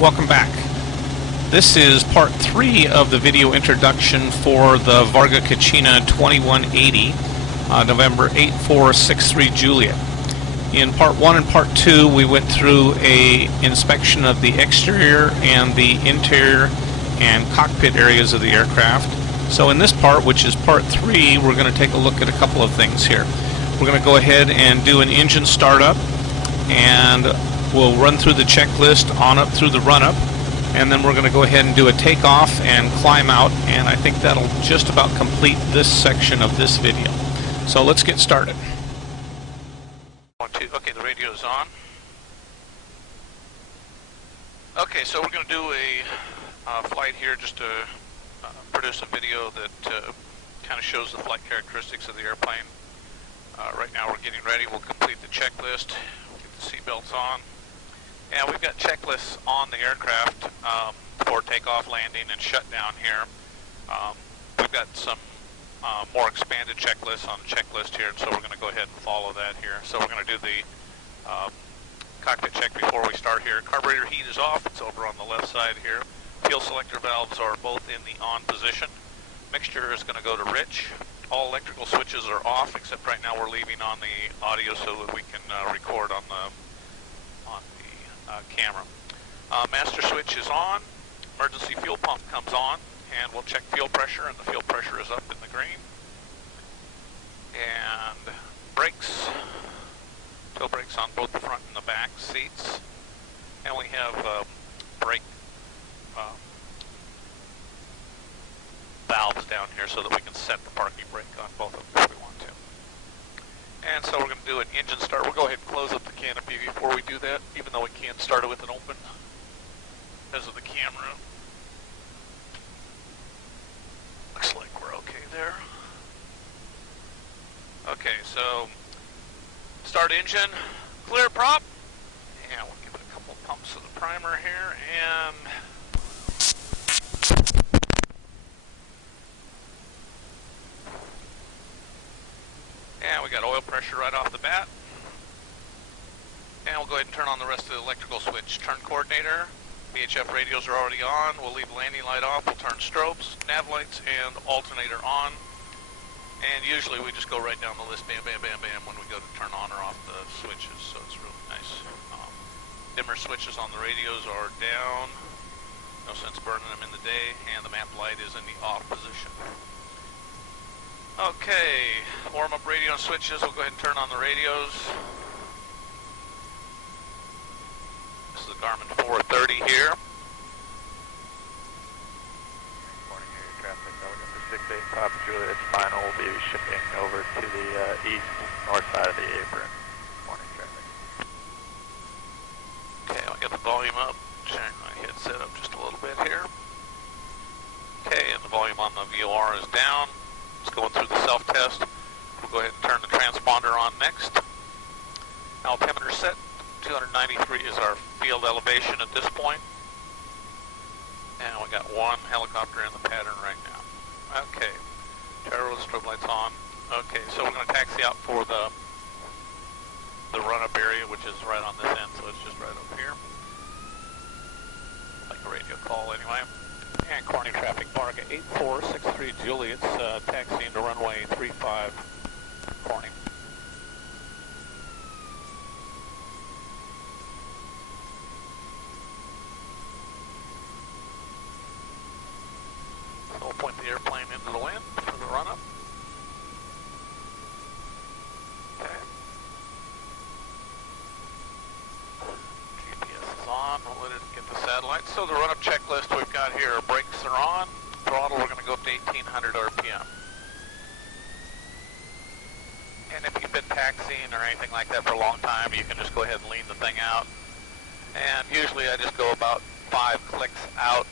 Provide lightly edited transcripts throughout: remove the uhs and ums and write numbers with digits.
Welcome back. This is part 3 of the video introduction for the Varga Kachina 2180, November 8463 Juliet. In part 1 and part 2 we went through a inspection of the exterior and the interior and cockpit areas of the aircraft. So in this part, which is part 3, we're going to take a look at a couple of things here. We're going to go ahead and do an engine startup, and we'll run through the checklist on up through the run-up, and then we're going to go ahead and do a takeoff and climb out, and I think that'll just about complete this section of this video. So let's get started. Okay, the radio's on. Okay, so we're going to do a flight here just to produce a video that kind of shows the flight characteristics of the airplane. Right now we're getting ready. We'll complete the checklist. We'll get the seatbelts on. And we've got checklists on the aircraft for takeoff, landing, and shutdown here. We've got some more expanded checklists on the checklist here, and so we're going to go ahead and follow that here. So we're going to do the cockpit check before we start here. Carburetor heat is off. It's over on the left side here. Fuel selector valves are both in the on position. Mixture is going to go to rich. All electrical switches are off, except right now we're leaving on the audio so that we can record on the camera. Master switch is on. Emergency fuel pump comes on, and we'll check fuel pressure, and the fuel pressure is up in the green. And brakes. Toe brakes on both the front and the back seats. And we have brake valves down here so that we can set the parking brake on both of them if we want to. And so we're going to do an engine start. We'll go ahead and close up the canopy before we do that, even though we can't start it with an open because of the camera. Looks like we're okay there. Okay, so start engine, clear prop, and we'll give it a couple of pumps of the primer here, and we got oil pressure right off the bat. And we'll go ahead and turn on the rest of the electrical switch. Turn coordinator, VHF radios are already on. We'll leave landing light off. We'll turn strobes, nav lights, and alternator on. And usually we just go right down the list, bam, bam, bam, bam, when we go to turn on or off the switches, so it's really nice. Dimmer switches on the radios are down. No sense burning them in the day, and the map light is in the off position. Okay, warm-up radio switches. We'll go ahead and turn on the radios. This is the Garmin 430 here. Morning, air traffic. November 685 Juliet final will be shipping over to the north side of the apron. Morning, traffic. Okay, I'll get the volume up. Turn my headset up just a little bit here. Okay, and the volume on the VOR is down. Going through the self-test. We'll go ahead and turn the transponder on next. Altimeter set. 293 is our field elevation at this point. And we got one helicopter in the pattern right now. Okay. Gyro strobe lights on. Okay, so we're going to taxi out for the run-up area, which is right on this end, so it's just right up here. Like a radio call anyway. And Corning traffic, Varga 8463 Juliet, taxiing to runway 35, Corning. So we'll point the airplane into the wind for the run-up. Okay. GPS is on, we'll let it get the satellites. So the run-up checklist we've got here, brakes are on, throttle we're going to go up to 1800 RPM. And if you've been taxiing or anything like that for a long time, you can just go ahead and lean the thing out. And usually I just go about 5 clicks out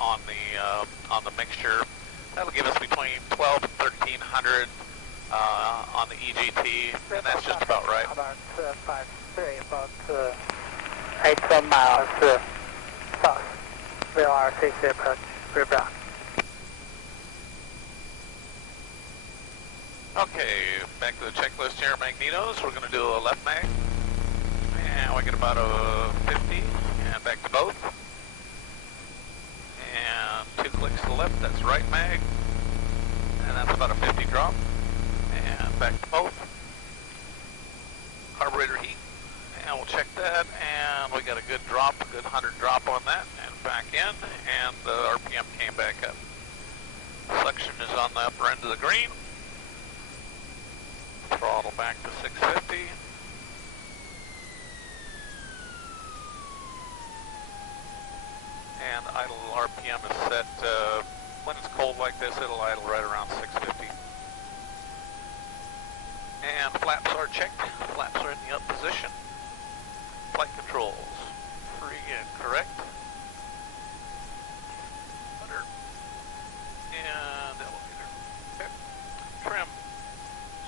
on the mixture. That'll give us between 12 and 1300 on the EGT, and that's just about right. About 5-3, about 8 miles south. We are 6 approach, we're blocked. Okay, back to the checklist here, magnetos. We're going to do a left mag. And we get about a 50, and back to both. right mag, and that's about a 50 drop. And back to both. Carburetor heat, and we'll check that, and we got a good drop, a good 100 drop on that, and back in, and the RPM came back up. Suction is on the upper end of the green. Throttle back to 650. And idle RPM is set, when it's cold like this, it'll idle right around 650. And flaps are checked. Flaps are in the up position. Flight controls, free and correct. Rudder. And elevator. Okay. Trim.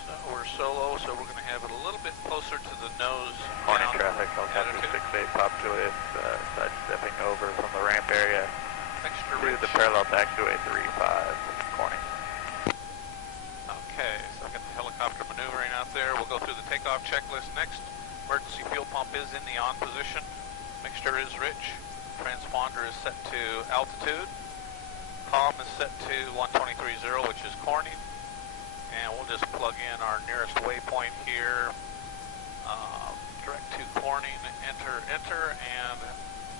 So we're solo, so we're going to have it a little bit closer to the nose. Morning traffic, helicopter 68 Pop Juliet, side stepping over from the ramp area Extra to rich. the parallel taxiway 35, corning. Okay, so I got the helicopter maneuvering out there. We'll go through the takeoff checklist next. Emergency fuel pump is in the on position. Mixture is rich. Transponder is set to altitude. Comm is set to 123.0, which is Corning. And we'll just plug in our nearest waypoint here. Direct to Corning, enter, and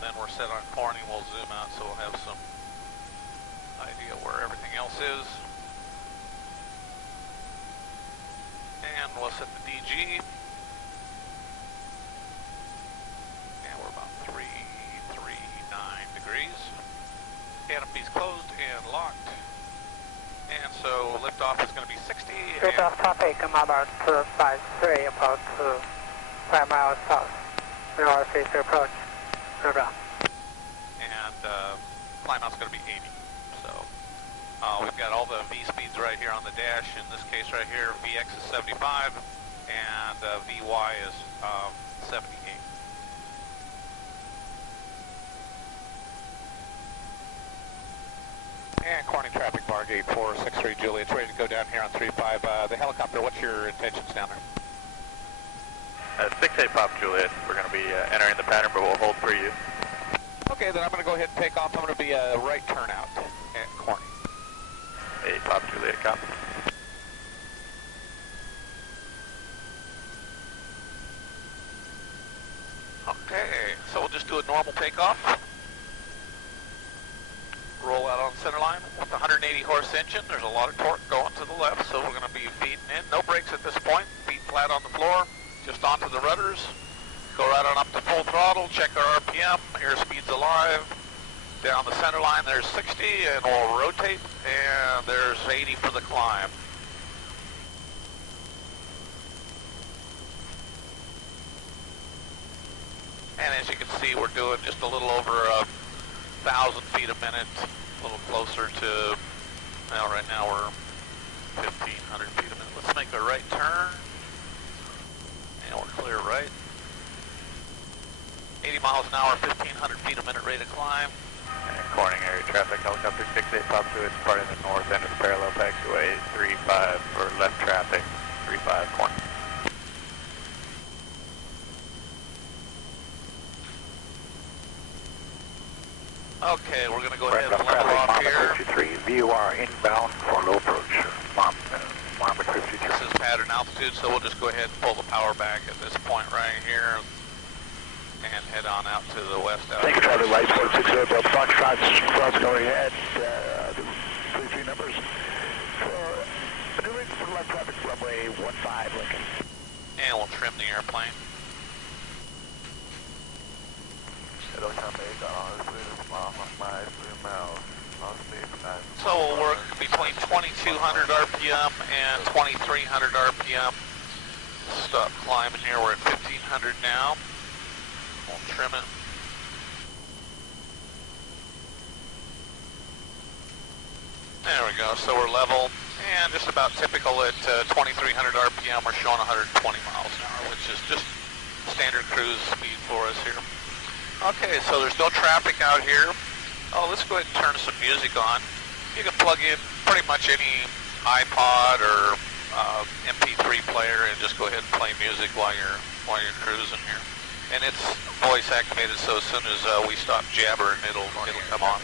then we're set on Corning. We'll zoom out so we'll have some idea where everything else is. And we'll set the DG. And we're about 339 degrees. Canopy's closed and locked. And so liftoff is going to be 60. Liftoff traffic number 253 about 5 miles south. We are safe to approach. Varga. And climb out's going to be 80. So we've got all the V speeds right here on the dash. In this case right here, VX is 75 and VY is 78. And Corning traffic, Varga 8463 Juliet, it's ready to go down here on 35. The helicopter, what's your intentions down there? 68 Pop Juliet, we're going to be entering the pattern, but we'll hold for you. Okay, then I'm going to go ahead and take off. I'm going to be a right turnout at Corning. 8 Pop Juliet, copy. Okay, so we'll just do a normal takeoff. Roll out on center line with the 180 horse engine. There's a lot of torque going to the left, so we're going to be feeding in. No brakes at this point. Feet flat on the floor. Just onto the rudders. Go right on up to full throttle. Check our RPM. Airspeed's alive. Down the center line, there's 60, and we'll rotate. And there's 80 for the climb. And as you can see, we're doing just a little over 1,000 feet a minute, a little closer to, well, right now we're 1,500 feet a minute. Let's make a right turn, and we're clear right. 80 miles an hour, 1,500 feet a minute rate of climb. And Corning area traffic, helicopter 68 Pop Juliet, departing the north end of the parallel taxiway 35 for left traffic, 35 Corning. Okay, we're going to go ahead and level off here. 53, VOR inbound for low approach, Marmot 53. This is pattern altitude, so we'll just go ahead and pull the power back at this point right here and head on out to the west. Thank you, Charlie White, 460, Foxtrot's going ahead, 33 numbers for maneuvering for left traffic, runway 15 Lincoln. And we'll trim the airplane. So we'll work between 2,200 RPM and 2,300 RPM. Stop climbing here. We're at 1,500 now. We'll trim it. There we go. So we're level and just about typical at 2,300 RPM. We're showing 120 miles an hour, which is just standard cruise speed for us here. Okay, so there's no traffic out here. Oh, let's go ahead and turn some music on. You can plug in pretty much any iPod or MP3 player and just go ahead and play music while you're cruising here. And it's voice activated, so as soon as we stop jabbering, it'll come on.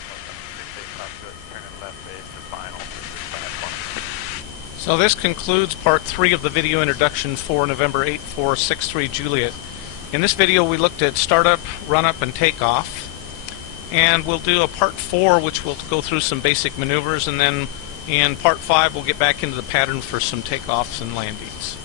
turning left base to final for 520. So this concludes part 3 of the video introduction for November 8463 Juliet. In this video we looked at startup, run-up, and takeoff. And we'll do a part 4 which will go through some basic maneuvers, and then in part 5 we'll get back into the pattern for some takeoffs and landings.